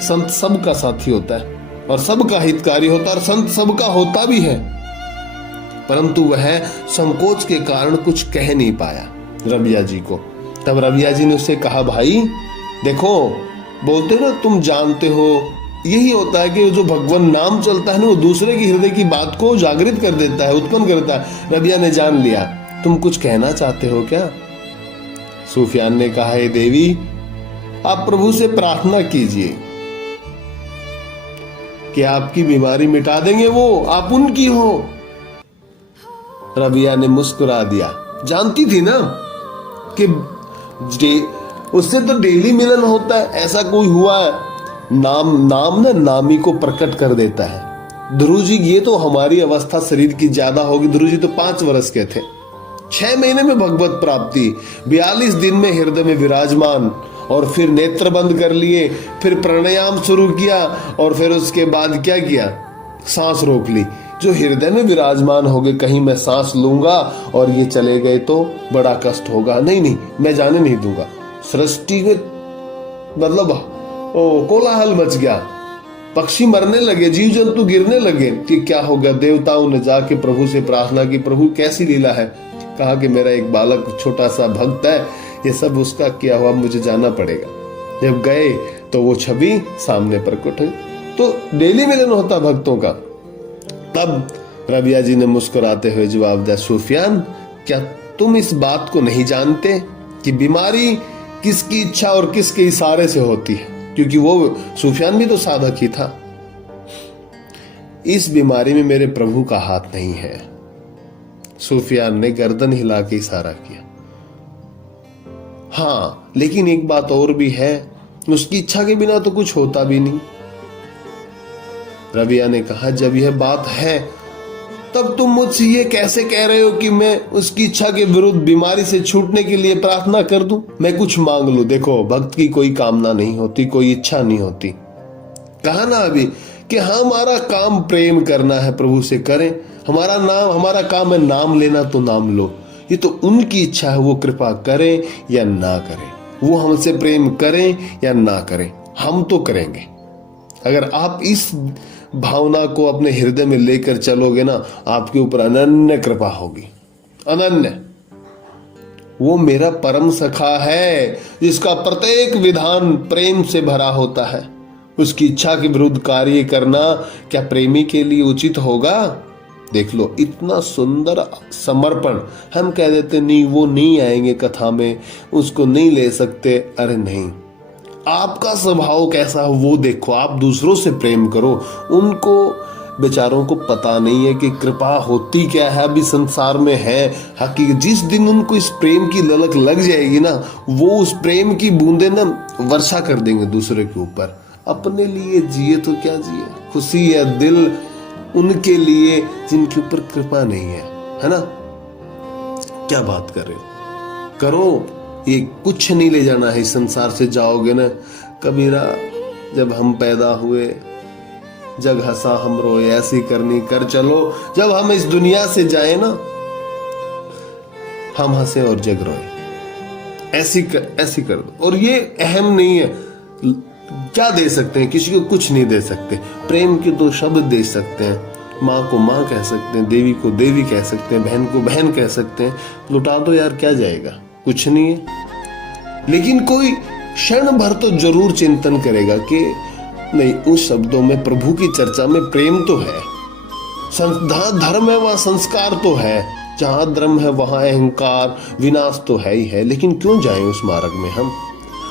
संत सबका साथी होता है और सबका हितकारी होता है और संत सबका होता भी है, परंतु वह संकोच के कारण कुछ कह नहीं पाया रबिया जी को। तब रबिया जी ने उससे कहा, भाई देखो, बोलते ना तुम जानते हो, यही होता है कि जो भगवान नाम चलता है ना, वो दूसरे की हृदय की बात को जागृत कर देता है, उत्पन्न करता है। रबिया ने जान लिया, तुम कुछ कहना चाहते हो क्या? सुफियान ने कहा, हे देवी, आप प्रभु से प्रार्थना कीजिए कि आपकी बीमारी मिटा देंगे, वो आप उनकी हो। रबिया ने मुस्कुरा दिया, जानती थी ना कि उससे तो डेली मिलन होता है, ऐसा कोई हुआ है? नाम ना नामी को प्रकट कर देता है। ध्रुव जी, ये तो हमारी अवस्था शरीर की ज्यादा होगी, ध्रुव जी तो 5 वर्ष के थे, 6 महीने में भगवत प्राप्ति, 42 दिन में हृदय में विराजमान, और फिर नेत्र बंद कर लिए, फिर प्राणायाम शुरू किया, और फिर उसके बाद क्या किया? सांस रोक ली। जो हृदय में विराजमान हो गए, कहीं मैं सांस लूंगा और ये चले गए तो बड़ा कष्ट होगा, नहीं, मैं जाने नहीं दूंगा। सृष्टि में मतलब कोलाहल मच गया, पक्षी मरने लगे, जीव जंतु गिरने लगे कि क्या हो गया। देवताओं ने जाके प्रभु से प्रार्थना की, प्रभु कैसी लीला है? कहा कि मेरा एक बालक छोटा सा भक्त है, ये सब उसका किया हुआ, मुझे जाना पड़ेगा। जब गए तो वो छवि सामने प्रकट हुई। तो डेली मिलन होता भक्तों का। तब रबिया जी ने मुस्कुराते हुए जवाब दिया, सुफियान, क्या तुम इस बात को नहीं जानते कि बीमारी किसकी इच्छा और किसके इशारे से होती है? क्योंकि वो सुफियान भी तो साधक ही था। इस बीमारी में मेरे प्रभु का हाथ नहीं है। सुफियान ने गर्दन हिला के इशारा किया। हाँ, लेकिन एक बात और भी है, उसकी इच्छा के बिना तो कुछ होता भी नहीं। रबिया ने कहा, जब यह बात है तब तुम मुझसे ये कैसे कह रहे हो कि मैं उसकी इच्छा के विरुद्ध बीमारी से छूटने के लिए प्रार्थना कर दूं, मैं कुछ मांग लूं? देखो, भक्त की कोई कामना नहीं होती, कोई इच्छा नहीं होती। कहा ना अभी कि हाँ, हमारा काम प्रेम करना है, प्रभु से करें। हमारा काम है नाम लेना, तो नाम लो। ये तो उनकी इच्छा है, वो कृपा करें या ना करें, वो हमसे प्रेम करें या ना करें, हम तो करेंगे। अगर आप इस भावना को अपने हृदय में लेकर चलोगे ना, आपके ऊपर अनन्य कृपा होगी, अनन्य। वो मेरा परम सखा है, जिसका प्रत्येक विधान प्रेम से भरा होता है। उसकी इच्छा के विरुद्ध कार्य करना क्या प्रेमी के लिए उचित होगा? देख लो, इतना सुंदर समर्पण। हम कह देते नहीं, वो नहीं आएंगे कथा में, उसको नहीं ले सकते। अरे नहीं, आपका स्वभाव कैसा हो वो देखो, आप दूसरों से प्रेम करो। उनको बेचारों को पता नहीं है कि कृपा होती क्या है, अभी संसार में है हकीकत। जिस दिन उनको इस प्रेम की ललक लग जाएगी ना, वो उस प्रेम की बूंदे ना वर्षा कर देंगे दूसरे के ऊपर। अपने लिए जिए तो क्या जिए, खुशी है दिल उनके लिए जिनके ऊपर कृपा नहीं है ना? क्या बात कर रहे हो? करो, ये कुछ नहीं ले जाना है। इस संसार से जाओगे ना, कबीरा जब हम पैदा हुए, जग हंसा हम रोए, ऐसी करनी कर चलो। जब हम इस दुनिया से जाए ना, हम हंसे और जग रोए, ऐसी कर दो। और ये अहम नहीं है, क्या दे सकते हैं? किसी को कुछ नहीं दे सकते। प्रेम के 2 शब्द दे सकते हैं। माँ को माँ कह सकते हैं, देवी को देवी कह सकते हैं, बहन को बहन कह सकते हैं। लुटा दो यार, क्या जाएगा? कुछ नहीं है। लेकिन कोई क्षण भर तो जरूर चिंतन करेगा कि नहीं, उस शब्दों में, प्रभु की चर्चा में प्रेम तो है, धर्म है, वहां संस्कार तो है। जहां धर्म है वहां अहंकार विनाश तो है ही है। लेकिन क्यों जाएं उस मार्ग में हम?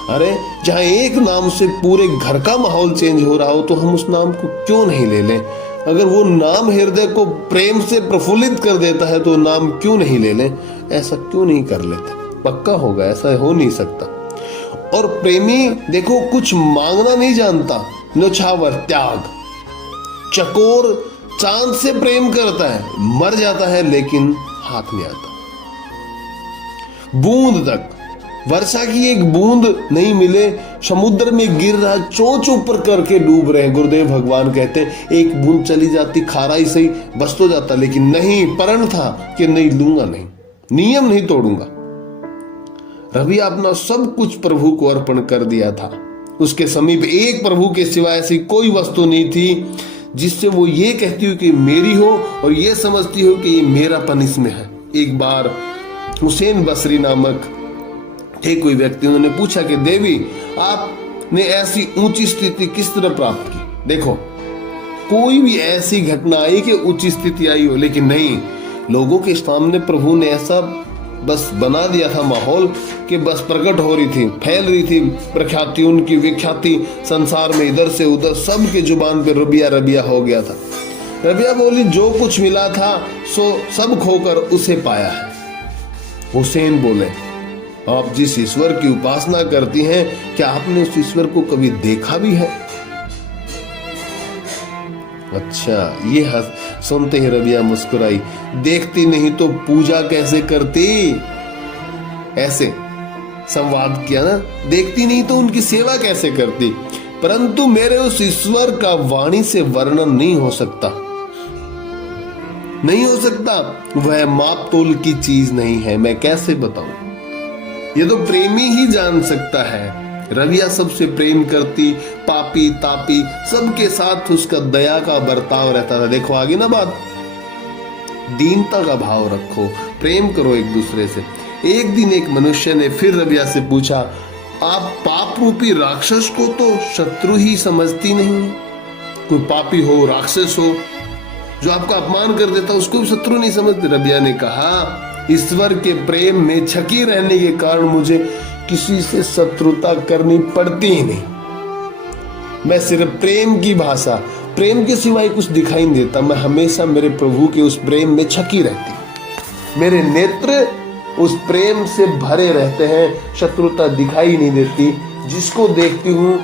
अरे, जहां एक नाम से पूरे घर का माहौल चेंज हो रहा हो, तो हम उस नाम को क्यों नहीं ले लें? अगर वो नाम हृदय को प्रेम से प्रफुल्लित कर देता है, तो नाम क्यों नहीं ले लें? ऐसा क्यों नहीं कर लेते? पक्का होगा, ऐसा हो नहीं सकता। और प्रेमी देखो, कुछ मांगना नहीं जानता, न्योछावर त्याग। चकोर चांद से प्रेम करता है, मर जाता है लेकिन हाथ नहीं आता। बूंद तक, वर्षा की एक बूंद नहीं मिले, समुद्र में गिर रहा, चोंच ऊपर करके डूब रहे हैं। गुरुदेव भगवान कहते हैं, एक बूंद चली जाती, खारा ही सही, बस तो जाता, लेकिन नहीं, प्रण था कि नहीं लूंगा, नहीं, नियम नहीं तोड़ूंगा। रवि अपना सब कुछ प्रभु को अर्पण कर दिया था, उसके समीप एक प्रभु के सिवा ऐसी कोई वस्तु नहीं थी जिससे वो ये कहती हो कि मेरी हो और ये समझती हो कि ये मेरापन इसमें है। एक बार हुसैन बसरी नामक थे कोई व्यक्ति, उन्होंने पूछा कि देवी आपने ऐसी ऊंची स्थिति किस तरह प्राप्त की। देखो, कोई भी ऐसी घटना आई कि ऊंची स्थिति आई हो, लेकिन नहीं, लोगों के सामने प्रभु ने ऐसा बस बना दिया था माहौल कि बस प्रकट हो रही थी, फैल रही थी प्रख्याति, उनकी विख्याति संसार में इधर से उधर सबके जुबान पे रबिया रबिया हो गया था। रबिया बोली जो कुछ मिला था सो सब खोकर उसे पाया है। हुसैन बोले आप जिस ईश्वर की उपासना करती हैं, क्या आपने उस ईश्वर को कभी देखा भी है? अच्छा, ये सुनते ही रबिया मुस्कुराई। देखती नहीं तो पूजा कैसे करती? ऐसे संवाद किया ना, देखती नहीं तो उनकी सेवा कैसे करती? परंतु मेरे उस ईश्वर का वाणी से वर्णन नहीं हो सकता, नहीं हो सकता। वह माप तोल की चीज नहीं है, मैं कैसे बताऊं? ये तो प्रेमी ही जान सकता है। रबिया सबसे प्रेम करती, पापी तापी सबके साथ उसका दया का बर्ताव रहता था। देखो आगे ना बात, दीनता का भाव रखो, प्रेम करो एक दूसरे से। एक दिन एक मनुष्य ने फिर रबिया से पूछा, आप पाप रूपी राक्षस को तो शत्रु ही समझती नहीं? कोई पापी हो, राक्षस हो, जो आपका अपमान कर देता, उसको भी शत्रु नहीं समझते? रबिया ने कहा, ईश्वर के प्रेम में छकी रहने के कारण मुझे किसी से शत्रुता करनी पड़ती ही नहीं। मैं सिर्फ प्रेम की भाषा, प्रेम के सिवाय कुछ दिखाई नहीं देता। मैं हमेशा मेरे प्रभु के उस प्रेम में छकी रहती, मेरे नेत्र उस प्रेम से भरे रहते हैं, शत्रुता दिखाई नहीं देती। जिसको देखती हूँ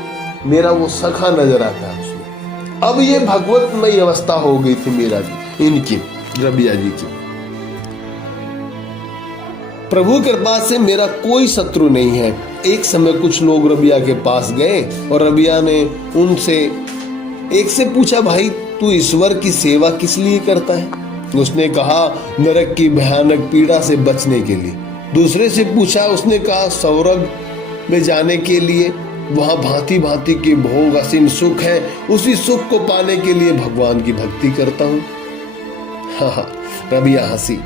मेरा वो सखा नजर आता है उसमें। अब ये भगवतमयी अवस्था हो गई थी मेरा भी, इनकी, रबिया जी की। प्रभु कृपा से मेरा कोई शत्रु नहीं है। एक समय कुछ लोग रबिया के पास गए और रबिया ने उनसे एक से पूछा, भाई तू ईश्वर की सेवा किस लिए करता है? उसने कहा, नरक की भयानक पीड़ा से बचने के लिए। दूसरे से पूछा, उसने कहा स्वर्ग में जाने के लिए, वहां भांति भांति के भोग असीम सुख है, उसी सुख को पाने के लिए भगवान की भक्ति करता हूं। हाँ, रबिया हंसी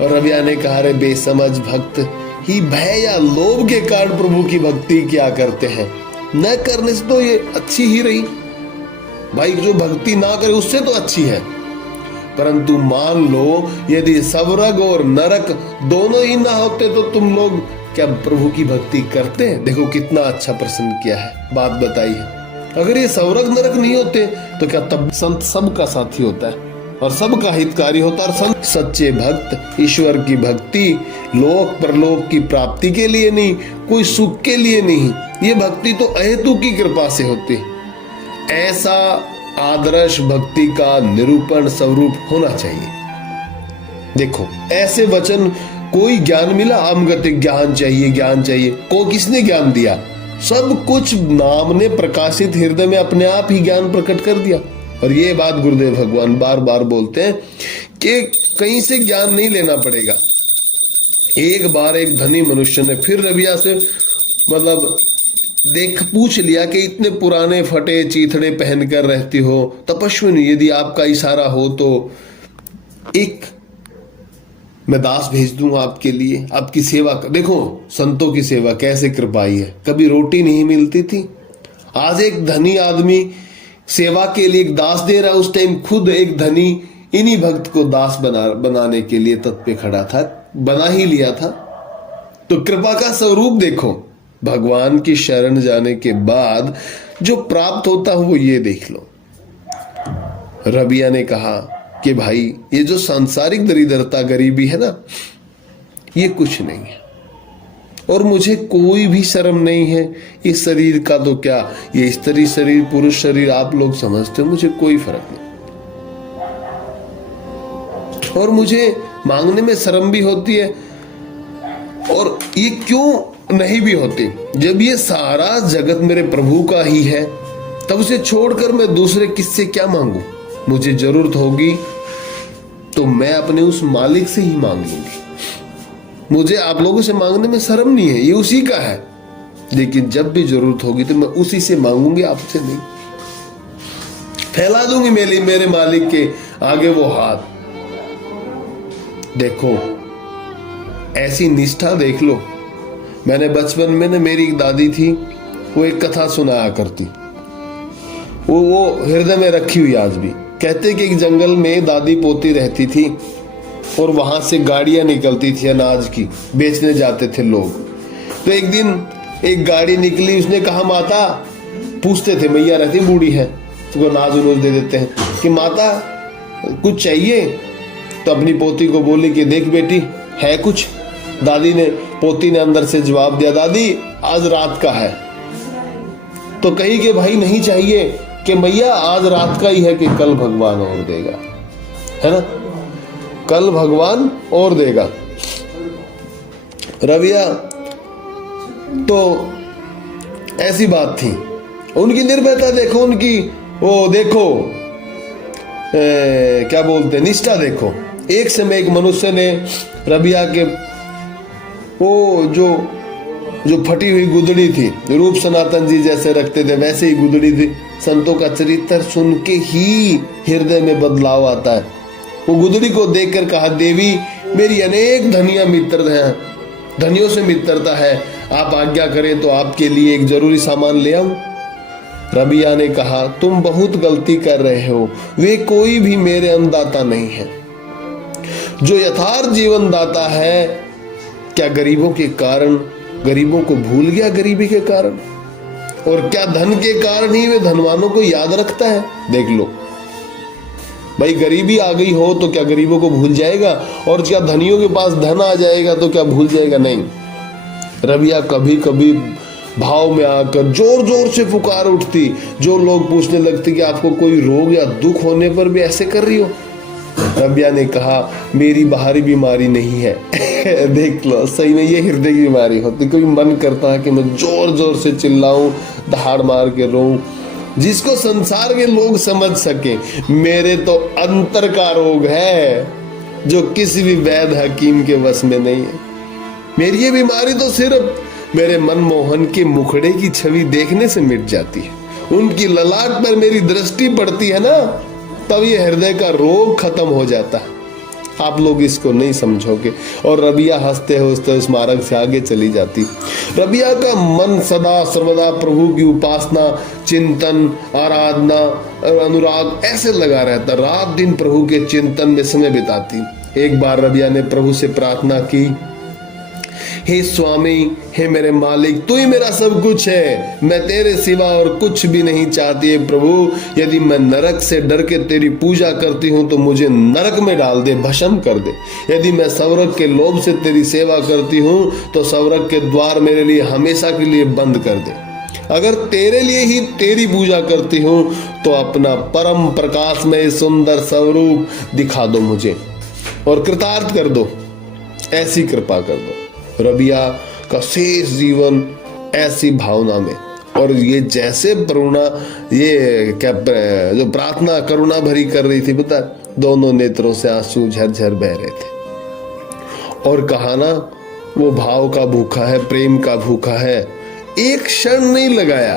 और रबिया ने कहा, रे बेसमझ भक्त ही भय या लोभ के कारण प्रभु की भक्ति क्या करते हैं? न करने से तो ये अच्छी ही रही भाई, जो भक्ति ना करे उससे तो अच्छी है। परंतु मान लो यदि स्वर्ग और नरक दोनों ही ना होते तो तुम लोग क्या प्रभु की भक्ति करते? देखो कितना अच्छा प्रश्न किया है, बात बताई है। अगर ये स्वर्ग नरक नहीं होते तो क्या तब संत सबका साथी होता है और सबका हितकारी होता है। संत सच्चे भक्त ईश्वर की भक्ति लोक परलोक की प्राप्ति के लिए नहीं, कोई सुख के लिए नहीं, ये भक्ति तो अहेतु की कृपा से होती। ऐसा आदर्श भक्ति का निरूपण स्वरूप होना चाहिए। देखो ऐसे वचन, कोई ज्ञान मिला, आमगतिक ज्ञान चाहिए, ज्ञान चाहिए, को किसने ज्ञान दिया? सब कुछ नाम ने प्रकाशित हृदय में अपने आप ही ज्ञान प्रकट कर दिया। और ये बात गुरुदेव भगवान बार बार बोलते हैं कि कहीं से ज्ञान नहीं लेना पड़ेगा। एक बार एक धनी मनुष्य ने फिर रबिया से मतलब पूछ लिया कि इतने पुराने फटे चीथड़े पहनकर रहती हो, तपस्विनी, यदि आपका इशारा हो तो एक मैं दास भेज दूं आपके लिए, आपकी सेवा कर। देखो संतों की सेवा कैसे कृपाई है। कभी रोटी नहीं मिलती थी, आज एक धनी आदमी सेवा के लिए एक दास दे रहा है। उस टाइम खुद एक धनी इन्हीं भक्त को दास बनाने के लिए तत्पर पे खड़ा था, बना ही लिया था। तो कृपा का स्वरूप देखो, भगवान की शरण जाने के बाद जो प्राप्त होता है वो ये देख लो। रबिया ने कहा कि भाई ये जो सांसारिक दरिद्रता गरीबी है ना, ये कुछ नहीं है और मुझे कोई भी शर्म नहीं है। इस शरीर का तो क्या, ये स्त्री शरीर पुरुष शरीर आप लोग समझते हो, मुझे कोई फर्क नहीं। और मुझे मांगने में शर्म भी होती है, और ये क्यों नहीं भी होती? जब ये सारा जगत मेरे प्रभु का ही है, तब उसे छोड़कर मैं दूसरे किससे क्या मांगू? मुझे जरूरत होगी तो मैं अपने उस मालिक से ही मांग लूंगी। मुझे आप लोगों से मांगने में शर्म नहीं है, ये उसी का है। लेकिन जब भी जरूरत होगी तो मैं उसी से मांगूंगी, आपसे नहीं। फैला दूंगी मेरे मालिक के आगे वो हाथ। देखो ऐसी निष्ठा देख लो। मैंने बचपन में ना, मेरी एक दादी थी, वो एक कथा सुनाया करती, वो हृदय में रखी हुई आज भी। कहते कि एक जंगल में दादी पोती रहती थी और वहां से गाड़ियां निकलती थी अनाज की, बेचने जाते थे लोग। तो एक दिन एक गाड़ी निकली, उसने कहा माता, पूछते थे, मैया रहती बूढ़ी है तो अनाज उनोज दे देते हैं, कि माता कुछ चाहिए? तो अपनी पोती को बोली कि देख बेटी है कुछ? पोती ने अंदर से जवाब दिया, दादी आज रात का है। तो कही कि भाई नहीं चाहिए, कि मैया आज रात का ही है, कि कल भगवान और देगा, है ना, कल भगवान और देगा। रविया तो ऐसी बात थी, उनकी निर्भयता देखो, उनकी वो देखो क्या बोलते हैं, निष्ठा देखो। एक समय एक मनुष्य ने रबिया के वो जो फटी हुई गुदड़ी थी, रूप सनातन जी जैसे रखते थे वैसे ही गुदड़ी थी। संतों का चरित्र सुन के ही हृदय में बदलाव आता है। वो गुदड़ी को देखकर कहा, देवी मेरी अनेक धनिया मित्र हैं, धनियों से मित्रता है, आप आज्ञा करें तो आपके लिए एक जरूरी सामान ले आऊं। रबिया ने कहा, तुम बहुत गलती कर रहे हो, वे कोई भी मेरे अन्नदाता नहीं है। जो यथार्थ जीवन दाता है, क्या गरीबों के कारण गरीबों को भूल गया गरीबी के कारण? और क्या धन के कारण ही वे धनवानों को याद रखता है? देख लो भाई, गरीबी आ गई हो तो क्या गरीबों को भूल जाएगा? और क्या धनियों के पास धन आ जाएगा तो क्या भूल जाएगा? नहीं। रबिया कभी कभी भाव में आकर जोर जोर से पुकार उठती, जो लोग पूछने लगते कि आपको कोई रोग या दुख होने पर भी ऐसे कर रही हो। रबिया ने कहा, मेरी बाहरी बीमारी नहीं है। देख लो, सही में ये हृदय की बीमारी होती। कोई मन करता है कि मैं जोर जोर से चिल्लाऊं, दहाड़ मार के रोऊं, जिसको संसार के लोग समझ सके। मेरे तो अंतर का रोग है जो किसी भी वैद्य हकीम के वश में नहीं है। मेरी ये बीमारी तो सिर्फ मेरे मनमोहन के मुखड़े की छवि देखने से मिट जाती है। उनकी ललाट पर मेरी दृष्टि पड़ती है ना, तब ये हृदय का रोग खत्म हो जाता है। आप लोग इसको नहीं समझोगे। और रबिया हंसते हंसते इस मार्ग से आगे चली जाती। रबिया का मन सदा सर्वदा प्रभु की उपासना, चिंतन, आराधना और अनुराग ऐसे लगा रहता। रात दिन प्रभु के चिंतन में समय बिताती। एक बार रबिया ने प्रभु से प्रार्थना की, हे स्वामी, हे मेरे मालिक, तू ही मेरा सब कुछ है, मैं तेरे सिवा और कुछ भी नहीं चाहती है। प्रभु, यदि मैं नरक से डर के तेरी पूजा करती हूँ तो मुझे नरक में डाल दे, भस्म कर दे। यदि मैं स्वर्ग के लोभ से तेरी सेवा करती हूँ तो स्वर्ग के द्वार मेरे लिए हमेशा के लिए बंद कर दे। अगर तेरे लिए ही तेरी पूजा करती हूँ तो अपना परम प्रकाशमय सुंदर स्वरूप दिखा दो मुझे और कृतार्थ कर दो, ऐसी कृपा कर दो। रबिया का शेष जीवन ऐसी भावना में, और ये जैसे करुणा, ये क्या जो प्रार्थना करुणा भरी कर रही थी, पता, दोनों नेत्रों से आंसू झरझर बह रहे थे। और कहा ना, वो भाव का भूखा है, प्रेम का भूखा है, एक क्षण नहीं लगाया।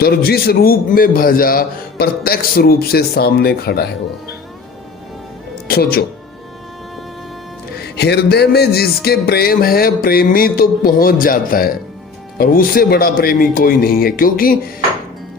तो जिस रूप में भजा, प्रत्यक्ष रूप से सामने खड़ा है वो। सोचो, हृदय में जिसके प्रेम है, प्रेमी तो पहुंच जाता है, और उससे बड़ा प्रेमी कोई नहीं है। क्योंकि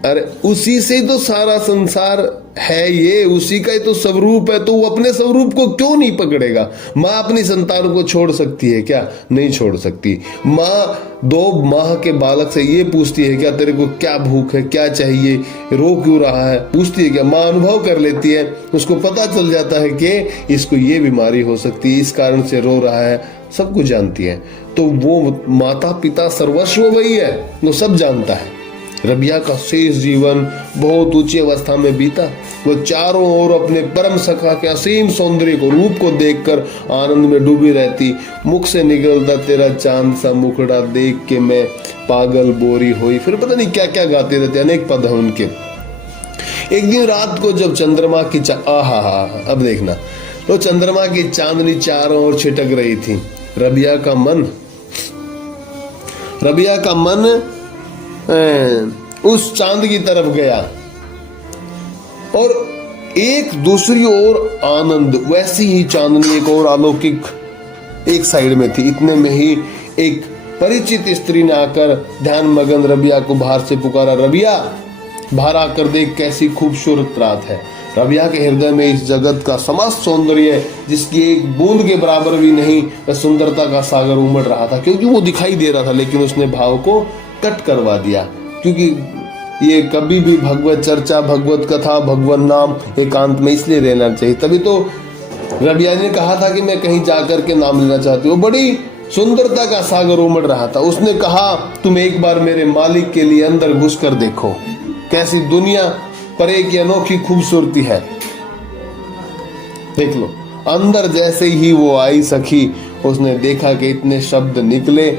अरे उसी से ही तो सारा संसार है, ये उसी का ही तो स्वरूप है। तो वो अपने स्वरूप को क्यों नहीं पकड़ेगा? माँ अपनी संतान को छोड़ सकती है क्या? नहीं छोड़ सकती। माँ 2 माह के बालक से ये पूछती है क्या, तेरे को क्या भूख है, क्या चाहिए, रो क्यों रहा है, पूछती है क्या? माँ अनुभव कर लेती है, उसको पता चल जाता है कि इसको ये बीमारी हो सकती है, इस कारण से रो रहा है, सब कुछ जानती है। तो वो माता पिता सर्वस्व वही है, वो सब जानता है। रबिया का शेष जीवन बहुत ऊंची अवस्था में बीता। वो चारों ओर अपने परम सखा के असीम सौंदर्य को, रूप को देखकर आनंद में डूबी रहती। मुख से निकलता, तेरा चांद सा मुखड़ा देख के मैं पागल बोरी हुई। फिर पता नहीं क्या क्या गाते रहते, अनेक पद हैं उनके। एक दिन रात को जब चंद्रमा की अब देखना, तो चंद्रमा की चांदनी चारों ओर छिटक रही थी। रबिया का मन रबिया का मन उस चांद की तरफ गया और एक दूसरी ओर आनंद, वैसी ही चांदनी एक और अलौकिक एक साइड में थी। इतने में ही एक परिचित स्त्री ने आकर ध्यान मगन रबिया को बाहर से पुकारा, रबिया बाहर आकर देख, कैसी खूबसूरत रात है। रबिया के हृदय में इस जगत का समस्त सौंदर्य, जिसकी एक बूंद के बराबर भी नहीं, वह सुंदरता का सागर उमड़ रहा था, क्योंकि वो दिखाई दे रहा था। लेकिन उसने भाव को कट करवा दिया, क्योंकि ये कभी भी भगवत चर्चा, भगवत कथा, भगवान नाम एकांत में इसलिए रहना चाहिए। तभी तो रबिया ने कहा था कि मैं कहीं जाकर के नाम लेना चाहती हूँ। बड़ी सुंदरता का सागर उमड़ रहा था। उसने कहा, तुम एक बार मेरे मालिक के लिए अंदर घुसकर देखो, कैसी दुनिया परे की अनोखी खूबसूरती है। देख लो। अंदर जैसे ही वो आई सखी, उसने देखा कि इतने शब्द निकले।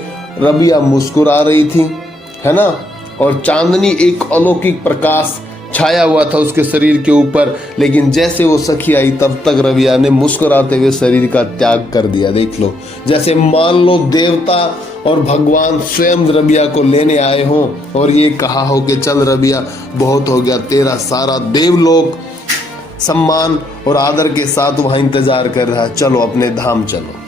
रबिया मुस्कुरा रही थी, है ना, और चांदनी एक अलौकिक प्रकाश छाया हुआ था उसके शरीर के ऊपर। लेकिन जैसे वो सखी आई, तब तक रबिया ने मुस्कुराते हुए शरीर का त्याग कर दिया। देख लो, जैसे मान लो देवता और भगवान स्वयं रबिया को लेने आए हों और ये कहा हो कि चल रबिया, बहुत हो गया, तेरा सारा देवलोक सम्मान और आदर के साथ वहां इंतजार कर रहा है, चलो अपने धाम चलो।